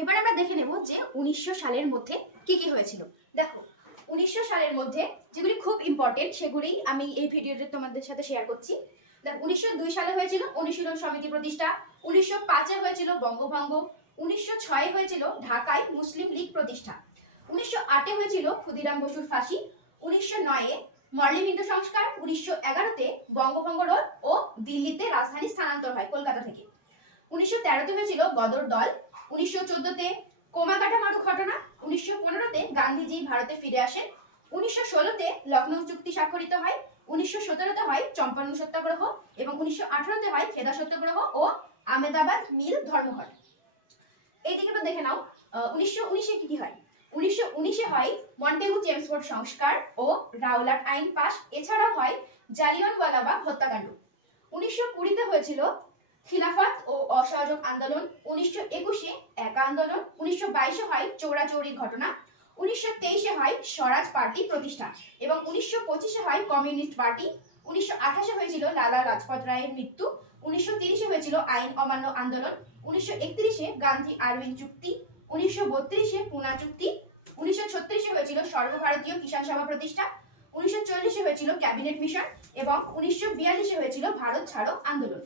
এবার আমরা দেখে নেব যে 1900 সালের মধ্যে কি কি হয়েছিল। দেখো, 1900 সালের মধ্যে যেগুলি খুব ইম্পর্টেন্ট সেগুলি আমি এই ভিডিওতে তোমাদের সাথে শেয়ার করছি। দেখো, 1902 সালে হয়েছিল অনুশীলন সমিতি প্রতিষ্ঠা, 1905-এ হয়েছিল বঙ্গভঙ্গ, 1906-এ হয়েছিল ঢাকায় মুসলিম লীগ প্রতিষ্ঠা, 1908-এ হয়েছিল ক্ষুদিরাম বসুর ফাঁসি, 1909-এ মর্লি মিন্টো সংস্কার, 1911-তে বঙ্গভঙ্গ রোধ ও দিল্লিতে রাজধানী স্থানান্তর হয় কলকাতা থেকে, 1913-তে হয়েছিল গদর দল, 1914-তে কোমাকাটা-মারু ঘটনা, 1915-তে গান্ধীজি ভারতে ফিরে আসেন, 1916-তে লখনৌ চুক্তি স্বাক্ষরিত হয়, 1917-তে হয় চম্পারণ সত্যাগ্রহ এবং 1918-তে হয় খেদা সত্যাগ্রহ ও আহমেদাবাদ মিল ধর্মঘট। এইদিকে আমরা দেখে নাও 1919-এ কি কি হয়। 1919-এ হয় মন্টেগু চেমসফোর্ড সংস্কার ও রাওলাট আইন পাস, এছাড়াও হয় জালিয়ানওয়ালাবাগ হত্যাকাণ্ড। 1920-তে হয়েছিল খিলাফত ও অসহযোগ আন্দোলন, 1921-এ একা আন্দোলন, 1922-এ হয় চৌরাচৌরির ঘটনা, 1923-এ হয় স্বরাজ পার্টি প্রতিষ্ঠা এবং 1925-এ হয় কমিউনিস্ট পার্টি, 1928-এ হয়েছিল লালা লাজপত রায়ের মৃত্যু, 1930-এ হয়েছিল আইন অমান্য আন্দোলন, 1931-এ গান্ধী আরউইন চুক্তি, 1932-এ পুনা চুক্তি, 1936-এ হয়েছিল সর্বভারতীয় কিষাণ সভা প্রতিষ্ঠা, 1940-এ হয়েছিল ক্যাবিনেট মিশন এবং 1942-এ হয়েছিল ভারত ছাড়ো আন্দোলন।